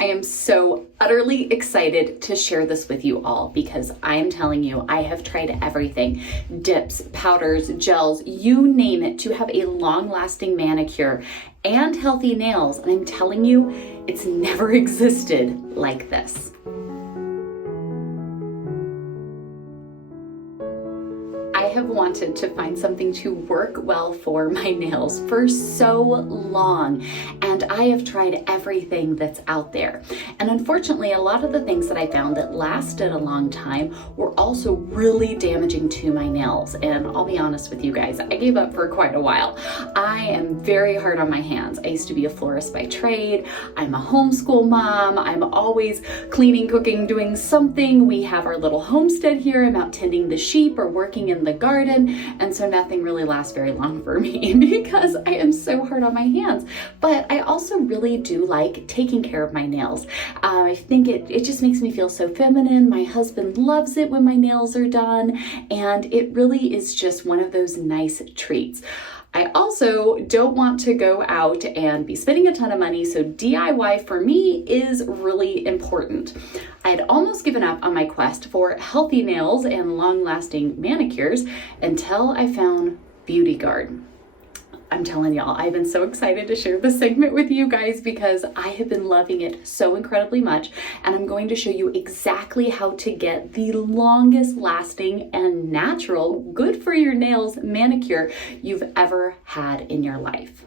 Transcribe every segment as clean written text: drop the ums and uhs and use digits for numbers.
I am so utterly excited to share this with you all because I am telling you, I have tried everything, dips, powders, gels, you name it, to have a long-lasting manicure and healthy nails. And I'm telling you, it's never existed like this. I have wanted to find something to work well for my nails for so long, and I have tried everything that's out there. And unfortunately, a lot of the things that I found that lasted a long time were also really damaging to my nails. And I'll be honest with you guys, I gave up for quite a while. I am very hard on my hands. I used to be a florist by trade. I'm a homeschool mom. I'm always cleaning, cooking, doing something. We have our little homestead here. I'm out tending the sheep or working in the garden, and so nothing really lasts very long for me because I am so hard on my hands. But I also really do like taking care of my nails. I think it just makes me feel so feminine. My husband loves it when my nails are done, and it really is just one of those nice treats. I also don't want to go out and be spending a ton of money, so DIY for me is really important. I had almost given up on my quest for healthy nails and long-lasting manicures until I found Beauty Guard. I'm telling y'all, I've been so excited to share this segment with you guys because I have been loving it so incredibly much, and I'm going to show you exactly how to get the longest lasting and natural, good for your nails manicure you've ever had in your life.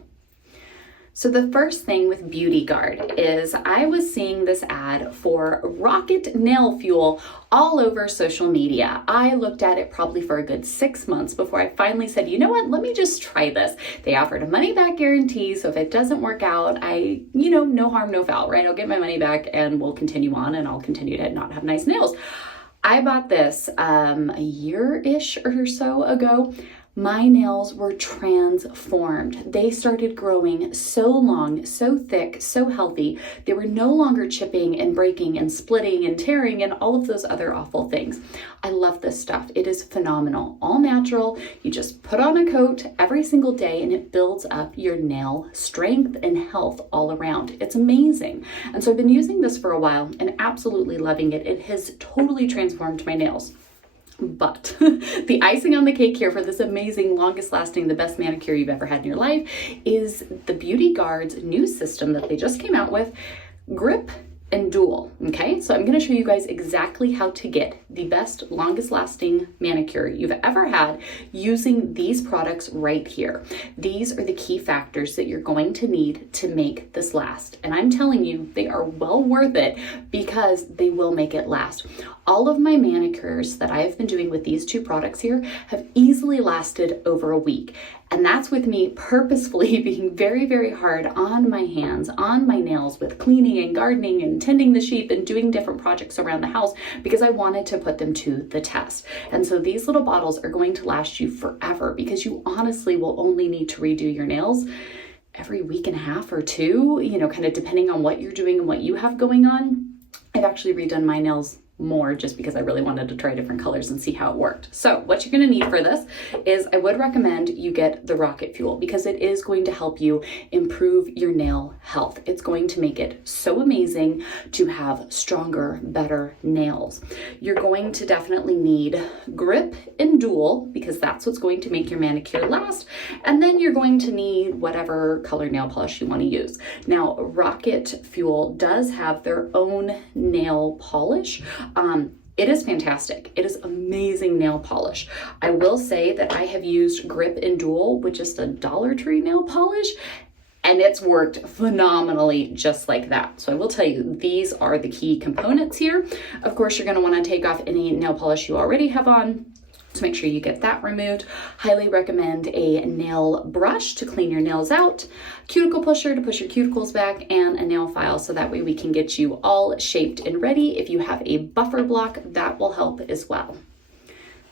So the first thing with Beauty Guard is I was seeing this ad for Rocket Nail Fuel all over social media. I looked at it probably for a good 6 months before I finally said, you know what, let me just try this. They offered a money back guarantee, so if it doesn't work out, no harm, no foul, right? I'll get my money back and we'll continue on and I'll continue to not have nice nails. I bought this a year-ish or so ago. My nails were transformed. They started growing so long, so thick, so healthy. They were no longer chipping and breaking and splitting and tearing and all of those other awful things. I love this stuff. It is phenomenal. All natural. You just put on a coat every single day and it builds up your nail strength and health all around. It's amazing. And so I've been using this for a while and absolutely loving it. It has totally transformed my nails. But the icing on the cake here for this amazing, longest lasting, the best manicure you've ever had in your life is the Beauty Guard's new system that they just came out with, Grip and Dual. Okay, so I'm going to show you guys exactly how to get the best, longest lasting manicure you've ever had using these products right here. These are the key factors that you're going to need to make this last. And I'm telling you, they are well worth it because they will make it last. All of my manicures that I have been doing with these two products here have easily lasted over a week. And that's with me purposefully being very, very hard on my hands, on my nails with cleaning and gardening and tending the sheep and doing different projects around the house because I wanted to put them to the test. And so these little bottles are going to last you forever because you honestly will only need to redo your nails every week and a half or two, kind of depending on what you're doing and what you have going on. I've actually redone my nails more just because I really wanted to try different colors and see how it worked. So what you're going to need for this is I would recommend you get the Rocket Fuel because it is going to help you improve your nail health. It's going to make it so amazing to have stronger, better nails. You're going to definitely need Grip and Dual because that's what's going to make your manicure last. And then you're going to need whatever color nail polish you want to use. Now, Rocket Fuel does have their own nail polish. It is fantastic. It is amazing nail polish. I will say that I have used Grip and Dual with just a Dollar Tree nail polish, and it's worked phenomenally just like that. So I will tell you, these are the key components here. Of course, you're going to want to take off any nail polish you already have on. So make sure you get that removed. Highly recommend a nail brush to clean your nails out, cuticle pusher to push your cuticles back, and a nail file so that way we can get you all shaped and ready. If you have a buffer block, that will help as well.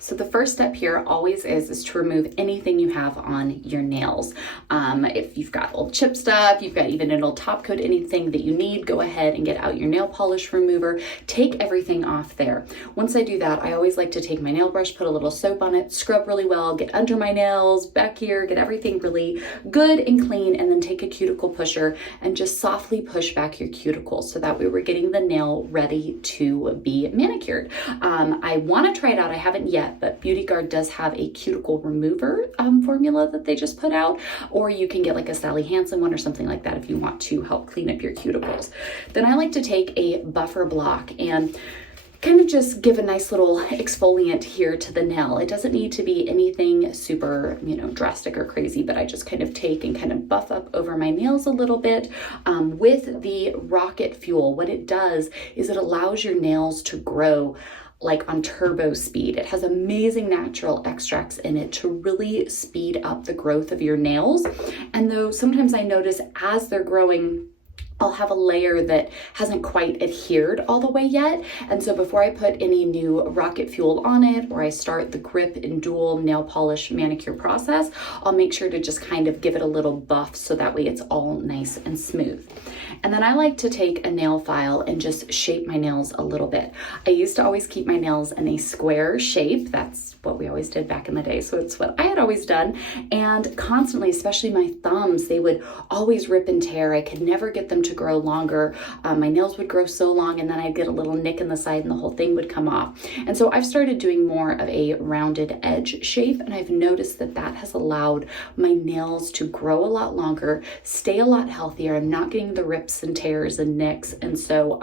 So the first step here always is to remove anything you have on your nails. If you've got old chip stuff, you've got even an old top coat, anything that you need, go ahead and get out your nail polish remover. Take everything off there. Once I do that, I always like to take my nail brush, put a little soap on it, scrub really well, get under my nails, back here, get everything really good and clean, and then take a cuticle pusher and just softly push back your cuticles so that way we're getting the nail ready to be manicured. I want to try it out. I haven't yet, but Beauty Guard does have a cuticle remover formula that they just put out, or you can get like a Sally Hansen one or something like that if you want to help clean up your cuticles. Then I like to take a buffer block and kind of just give a nice little exfoliant here to the nail. It doesn't need to be anything super, drastic or crazy, but I just kind of take and kind of buff up over my nails a little bit with the Rocket Fuel. What it does is it allows your nails to grow like on turbo speed. It has amazing natural extracts in it to really speed up the growth of your nails. And though sometimes I notice as they're growing, I'll have a layer that hasn't quite adhered all the way yet. And so before I put any new Rocket Fuel on it, or I start the grip and dual nail polish manicure process, I'll make sure to just kind of give it a little buff so that way it's all nice and smooth. And then I like to take a nail file and just shape my nails a little bit. I used to always keep my nails in a square shape. That's what we always did back in the day. So it's what I had always done. And constantly, especially my thumbs, they would always rip and tear. I could never get them to grow longer. My nails would grow so long and then I'd get a little nick in the side and the whole thing would come off. And so I've started doing more of a rounded edge shape, and I've noticed that that has allowed my nails to grow a lot longer, stay a lot healthier. I'm not getting the rips and tears and nicks. And so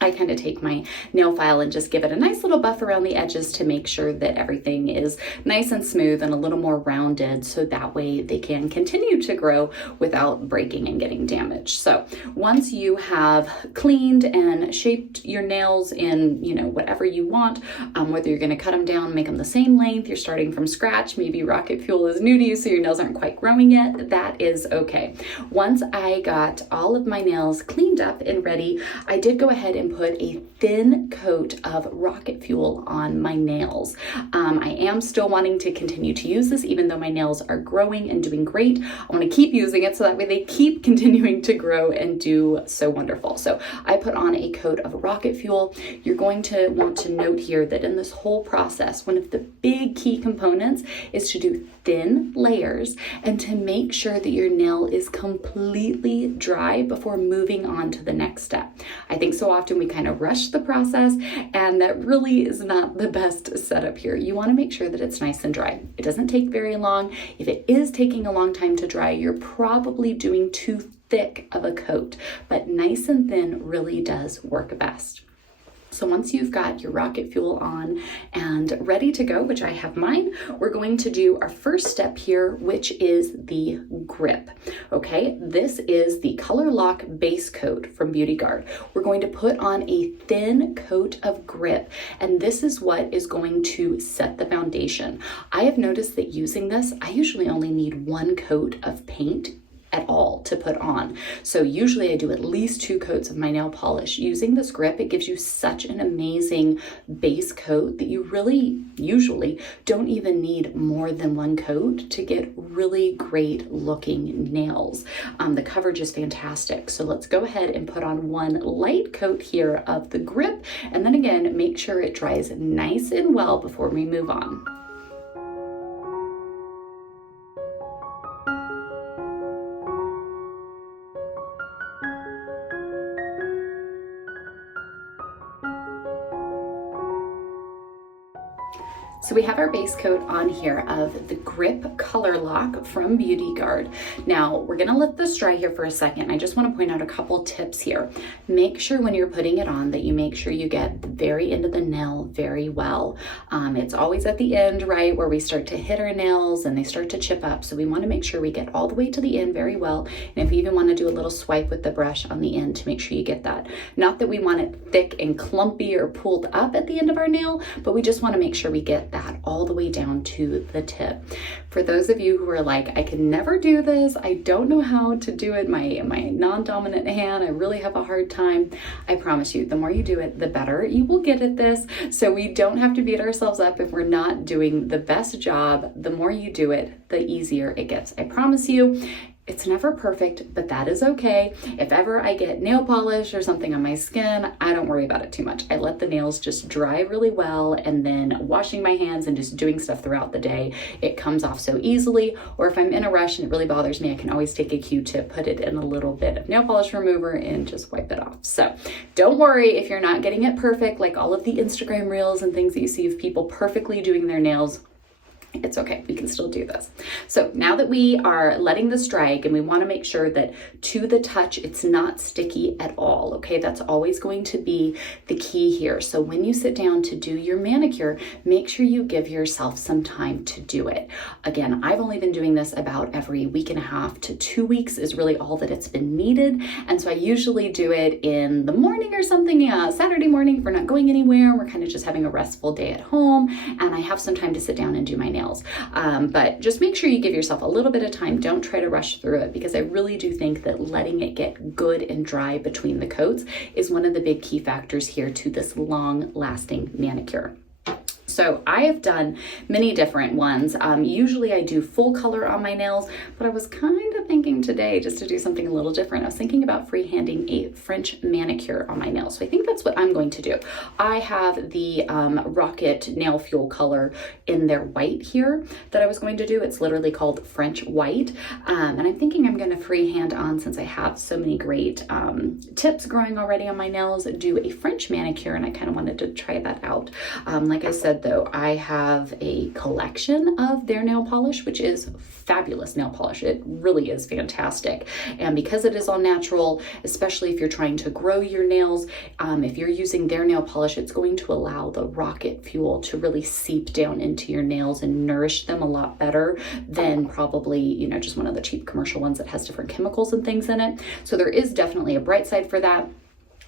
I kind of take my nail file and just give it a nice little buff around the edges to make sure that everything is nice and smooth and a little more rounded, so that way they can continue to grow without breaking and getting damaged. So once you have cleaned and shaped your nails in, whatever you want, whether you're going to cut them down, make them the same length, you're starting from scratch, maybe Rocket Fuel is new to you so your nails aren't quite growing yet, that is okay. Once I got all of my nails cleaned up and ready, I did go ahead and put a thin coat of Rocket Fuel on my nails. I am still wanting to continue to use this even though my nails are growing and doing great. I want to keep using it so that way they keep continuing to grow and do so wonderful. So I put on a coat of Rocket Fuel. You're going to want to note here that in this whole process, one of the big key components is to do thin layers and to make sure that your nail is completely dry before moving on to the next step. I think so often we kind of rush the process, and that really is not the best setup here. You want to make sure that it's nice and dry. It doesn't take very long. If it is taking a long time to dry, you're probably doing too thick of a coat, but nice and thin really does work best. So once you've got your Rocket Fuel on and ready to go, which I have mine, we're going to do our first step here, which is the grip. Okay, this is the Color Lock base coat from Beauty Guard. We're going to put on a thin coat of grip, and this is what is going to set the foundation. I have noticed that using this, I usually only need one coat of paint at all to put on. So usually I do at least 2 coats of my nail polish. Using this grip, it gives you such an amazing base coat that you really usually don't even need more than 1 coat to get really great looking nails. The coverage is fantastic. So let's go ahead and put on 1 light coat here of the grip, and then again, make sure it dries nice and well before we move on. So we have our base coat on here of the Grip Color Lock from Beauty Guard. Now we're gonna let this dry here for a second. I just wanna point out a couple tips here. Make sure when you're putting it on that you make sure you get the very end of the nail very well. It's always at the end, right, where we start to hit our nails and they start to chip up. So we wanna make sure we get all the way to the end very well. And if you even wanna do a little swipe with the brush on the end to make sure you get that. Not that we want it thick and clumpy or pulled up at the end of our nail, but we just wanna make sure we get that all the way down to the tip. For those of you who are like, I can never do this, I don't know how to do it, my non-dominant hand, I really have a hard time, I promise you, the more you do it, the better you will get at this. So we don't have to beat ourselves up if we're not doing the best job. The more you do it, the easier it gets. I promise you. It's never perfect, but that is okay. If ever I get nail polish or something on my skin, I don't worry about it too much. I let the nails just dry really well, and then washing my hands and just doing stuff throughout the day, it comes off so easily. Or if I'm in a rush and it really bothers me, I can always take a Q-tip, put it in a little bit of nail polish remover and just wipe it off. So don't worry if you're not getting it perfect, like all of the Instagram reels and things that you see of people perfectly doing their nails. It's okay, we can still do this. So now that we are letting this dry, and we want to make sure that to the touch, it's not sticky at all, okay? That's always going to be the key here. So when you sit down to do your manicure, make sure you give yourself some time to do it. Again, I've only been doing this about every week and a half to 2 weeks is really all that it's been needed. And so I usually do it in the morning or something, Saturday morning if we're not going anywhere, we're kind of just having a restful day at home, and I have some time to sit down and do my nails. But just make sure you give yourself a little bit of time. Don't try to rush through it, because I really do think that letting it get good and dry between the coats is one of the big key factors here to this long lasting manicure. So I have done many different ones. Usually I do full color on my nails, but I was kind of thinking today just to do something a little different. I was thinking about freehanding a French manicure on my nails. So I think that's what I'm going to do. I have the Rocket Nail Fuel color in their white here that I was going to do. It's literally called French White. And I'm thinking I'm going to freehand on, since I have so many great tips growing already on my nails, do a French manicure, and I kind of wanted to try that out. Like I said, though, I have a collection of their nail polish, which is fabulous nail polish. It really is fantastic. And because it is all natural, especially if you're trying to grow your nails, if you're using their nail polish, it's going to allow the Rocket Fuel to really seep down into your nails and nourish them a lot better than probably, just one of the cheap commercial ones that has different chemicals and things in it. So there is definitely a bright side for that.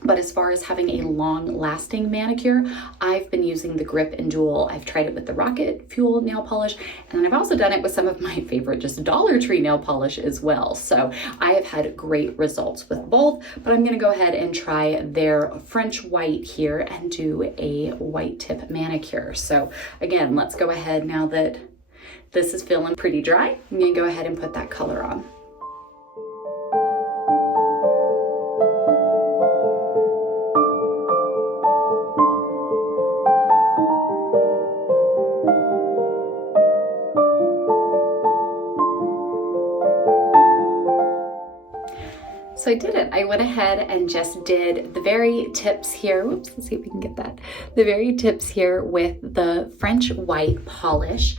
But as far as having a long lasting manicure, I've been using the Grip and Dual. I've tried it with the Rocket Fuel nail polish, and then I've also done it with some of my favorite just Dollar Tree nail polish as well. So I have had great results with both, but I'm gonna go ahead and try their French White here and do a white tip manicure. So again, let's go ahead, now that this is feeling pretty dry, I'm gonna go ahead and put that color on. So I did it. I went ahead and just did the very tips here. Whoops, let's see if we can get that. The very tips here with the French White polish,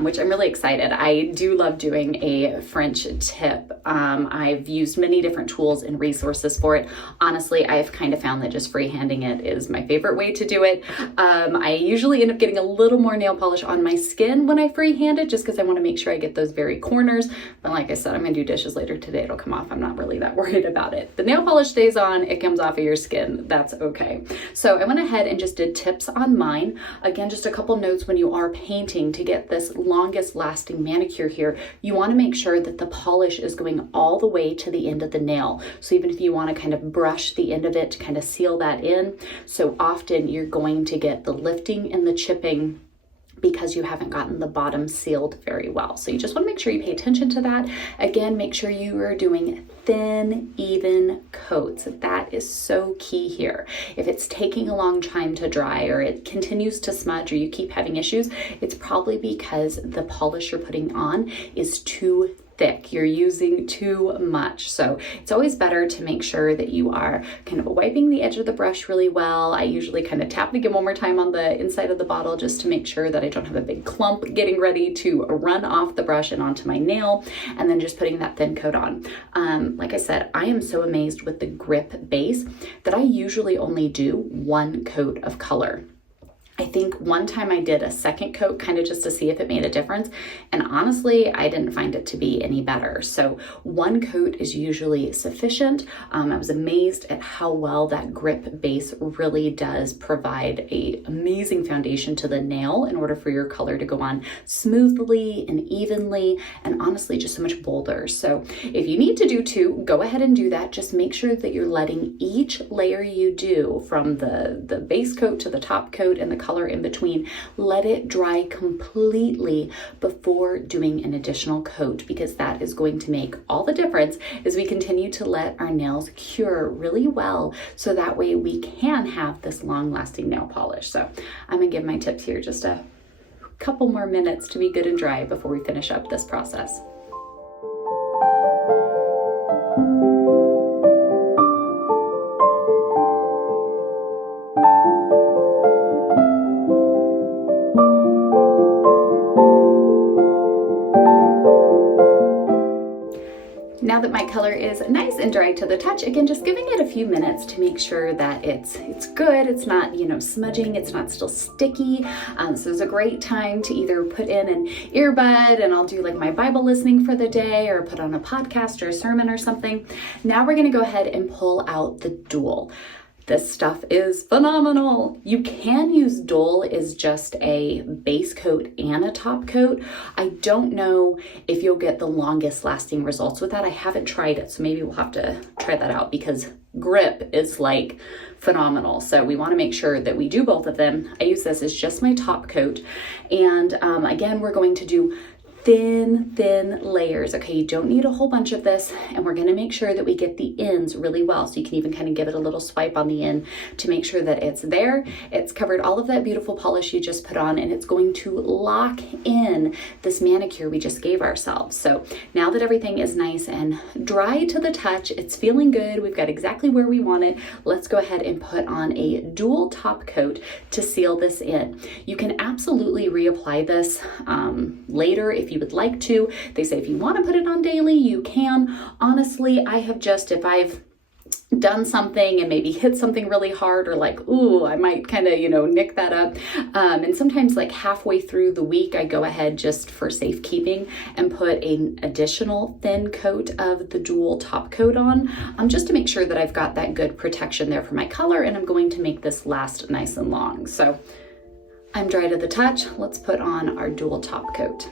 which I'm really excited. I do love doing a French tip. I've used many different tools and resources for it. Honestly, I've kind of found that just freehanding it is my favorite way to do it. I usually end up getting a little more nail polish on my skin when I freehand it, just because I want to make sure I get those very corners. But like I said, I'm gonna do dishes later today. It'll come off. I'm not really that worried about it. The nail polish stays on, it comes off of your skin. That's okay. So I went ahead and just did tips on mine. Again, just a couple notes when you are painting to get this longest lasting manicure here, you want to make sure that the polish is going all the way to the end of the nail. So even if you want to kind of brush the end of it to kind of seal that in, so often you're going to get the lifting and the chipping because you haven't gotten the bottom sealed very well. So you just want to make sure you pay attention to that. Again, make sure you are doing thin, even coats. That is so key here. If it's taking a long time to dry, or it continues to smudge, or you keep having issues, it's probably because the polish you're putting on is too thick. You're using too much. So it's always better to make sure that you are kind of wiping the edge of the brush really well. I usually kind of tap again one more time on the inside of the bottle just to make sure that I don't have a big clump getting ready to run off the brush and onto my nail, and then just putting that thin coat on. Like I said, I am so amazed with the Grip base that I usually only do one coat of color. I think one time I did a second coat kind of just to see if it made a difference. And honestly, I didn't find it to be any better. So one coat is usually sufficient. I was amazed at how well that grip base really does provide an amazing foundation to the nail in order for your color to go on smoothly and evenly, and honestly, just so much bolder. So if you need to do two, go ahead and do that. Just make sure that you're letting each layer you do, from the base coat to the top coat and the color in between, let it dry completely before doing an additional coat, because that is going to make all the difference as we continue to let our nails cure really well, so that way we can have this long-lasting nail polish. So I'm gonna give my tips here just a couple more minutes to be good and dry before we finish up this process. Now that my color is nice and dry to the touch, again, just giving it a few minutes to make sure that it's good, it's not, smudging, it's not still sticky. So it's a great time to either put in an earbud and I'll do like my Bible listening for the day, or put on a podcast or a sermon or something. Now we're gonna go ahead and pull out the Dual. This stuff is phenomenal. You can use Dual as just a base coat and a top coat. I don't know if you'll get the longest lasting results with that. I haven't tried it, so maybe we'll have to try that out, because grip is like phenomenal. So we want to make sure that we do both of them. I use this as just my top coat. And again, we're going to do thin layers. Okay, you don't need a whole bunch of this, and we're going to make sure that we get the ends really well. So you can even kind of give it a little swipe on the end to make sure that it's there. It's covered all of that beautiful polish you just put on, and it's going to lock in this manicure we just gave ourselves. So now that everything is nice and dry to the touch, it's feeling good, we've got exactly where we want it, let's go ahead and put on a Dual top coat to seal this in. You can absolutely reapply this later if you would like to. They say if you want to put it on daily, you can. Honestly, I have just, if I've done something and maybe hit something really hard, or like, ooh, I might kind of, nick that up. And sometimes like halfway through the week, I go ahead just for safekeeping and put an additional thin coat of the Dual top coat on, just to make sure that I've got that good protection there for my color, and I'm going to make this last nice and long. So I'm dry to the touch. Let's put on our Dual top coat.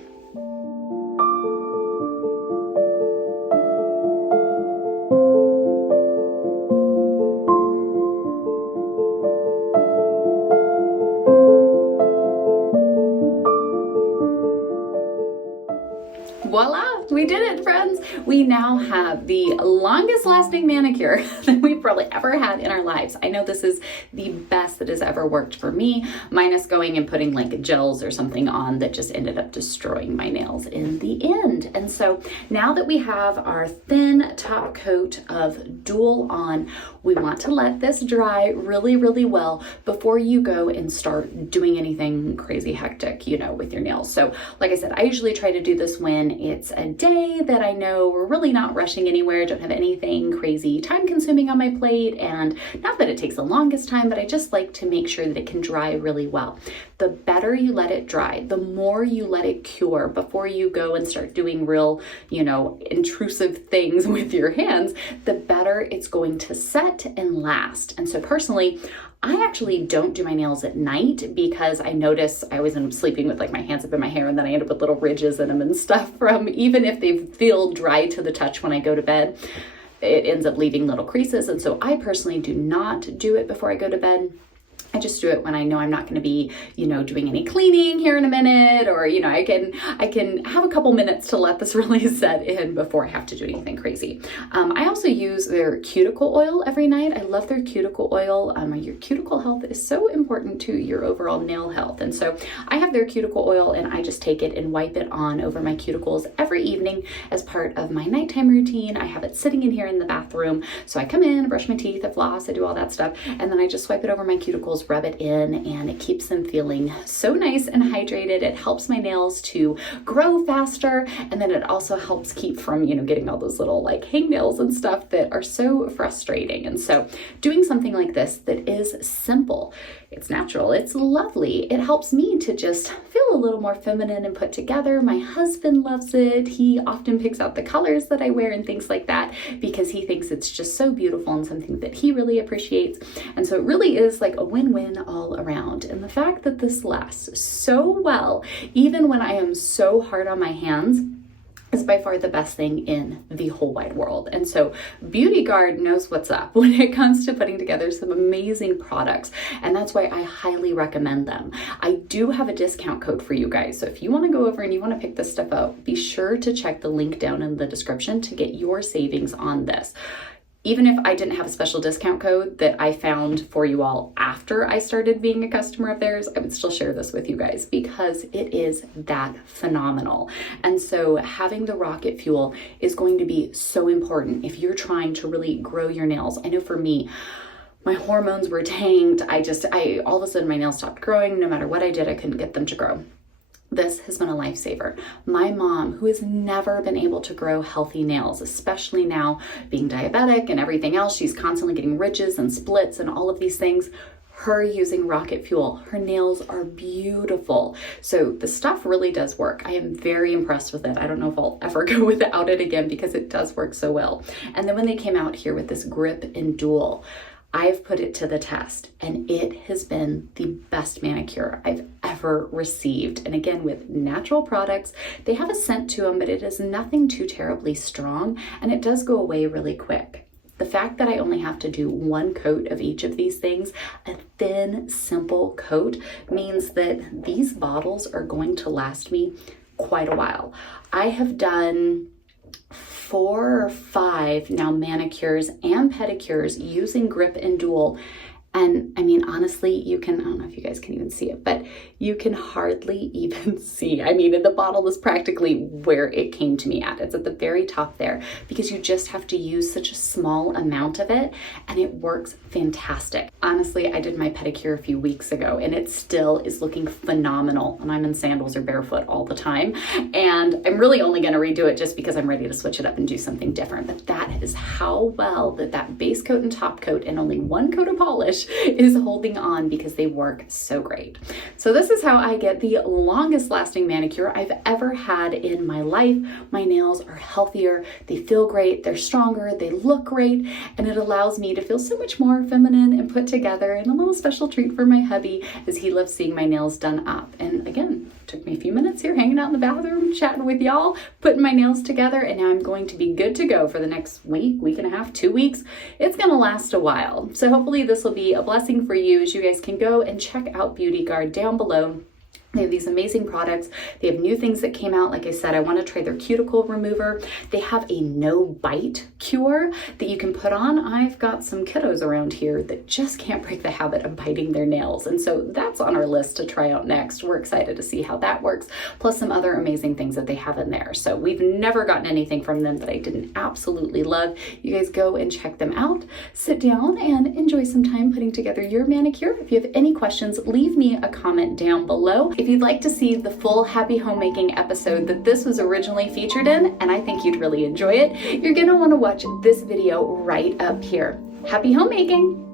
Voila, we did it, friends. We now have the longest lasting manicure that we've probably ever had in our lives. I know this is the best that has ever worked for me, minus going and putting like gels or something on that just ended up destroying my nails in the end. And so now that we have our thin top coat of Dual on, we want to let this dry really well before you go and start doing anything crazy hectic, with your nails. So like I said, I usually try to do this when it's a day that I know we're really not rushing anywhere, don't have anything crazy time consuming on my plate, and not that it takes the longest time, but I just like to make sure that it can dry really well. The better you let it dry, the more you let it cure before you go and start doing real, intrusive things with your hands, the better it's going to set and last. And so personally, I actually don't do my nails at night, because I notice I always end up sleeping with like my hands up in my hair, and then I end up with little ridges in them and stuff from, even if they feel dry to the touch when I go to bed, it ends up leaving little creases. And so I personally do not do it before I go to bed. I just do it when I know I'm not going to be, doing any cleaning here in a minute, or, I can have a couple minutes to let this really set in before I have to do anything crazy. I also use their cuticle oil every night. I love their cuticle oil. Your cuticle health is so important to your overall nail health. And so I have their cuticle oil, and I just take it and wipe it on over my cuticles every evening as part of my nighttime routine. I have it sitting in here in the bathroom. So I come in, brush my teeth, I floss, I do all that stuff, and then I just swipe it over my cuticles towels, rub it in, and it keeps them feeling so nice and hydrated. It helps my nails to grow faster, and then it also helps keep from, you know, getting all those little like hangnails and stuff that are so frustrating. And so doing something like this that is simple, it's natural, it's lovely, it helps me to just feel a little more feminine and put together. My husband loves it. He often picks out the colors that I wear and things like that because he thinks it's just so beautiful and something that he really appreciates. And so it really is like a win-win all around. And the fact that this lasts so well, even when I am so hard on my hands, is by far the best thing in the whole wide world. And so Beauty Guard knows what's up when it comes to putting together some amazing products. And that's why I highly recommend them. I do have a discount code for you guys. So if you want to go over and you want to pick this stuff up, be sure to check the link down in the description to get your savings on this. Even if I didn't have a special discount code that I found for you all after I started being a customer of theirs, I would still share this with you guys because it is that phenomenal. And so having the rocket fuel is going to be so important if you're trying to really grow your nails. I know for me, my hormones were tanked. I all of a sudden my nails stopped growing. No matter what I did, I couldn't get them to grow. This has been a lifesaver. My mom, who has never been able to grow healthy nails, especially now being diabetic and everything else, she's constantly getting ridges and splits and all of these things. Her using rocket fuel, her nails are beautiful. So the stuff really does work. I am very impressed with it. I don't know if I'll ever go without it again because it does work so well. And then when they came out here with this grip and dual, I've put it to the test and it has been the best manicure I've ever received. And again, with natural products, they have a scent to them, but it is nothing too terribly strong and it does go away really quick. The fact that I only have to do one coat of each of these things, a thin, simple coat, means that these bottles are going to last me quite a while. I have done 4 or 5 now manicures and pedicures using grip and dual. And I mean, honestly, you can, I don't know if you guys can even see it, but you can hardly even see. I mean, the bottle is practically where it came to me at. It's at the very top there because you just have to use such a small amount of it and it works fantastic. Honestly, I did my pedicure a few weeks ago and it still is looking phenomenal. And I'm in sandals or barefoot all the time. And I'm really only going to redo it just because I'm ready to switch it up and do something different. But that is how well that base coat and top coat and only one coat of polish is holding on because they work so great. So this is how I get the longest lasting manicure I've ever had in my life. My nails are healthier, they feel great, they're stronger, they look great, and it allows me to feel so much more feminine and put together, and a little special treat for my hubby as he loves seeing my nails done up. And again, took me a few minutes here hanging out in the bathroom, chatting with y'all, putting my nails together, and now I'm going to be good to go for the next week and a half, 2 weeks. It's gonna last a while. So hopefully this will be a blessing for you as you guys can go and check out Beauty Guard down below. They have these amazing products. They have new things that came out. Like I said, I want to try their cuticle remover. They have a no bite cure that you can put on. I've got some kiddos around here that just can't break the habit of biting their nails. And so that's on our list to try out next. We're excited to see how that works, plus some other amazing things that they have in there. So we've never gotten anything from them that I didn't absolutely love. You guys go and check them out. Sit down and enjoy some time putting together your manicure. If you have any questions, leave me a comment down below. If you'd like to see the full Happy Homemaking episode that this was originally featured in, and I think you'd really enjoy it, you're gonna wanna watch this video right up here. Happy homemaking!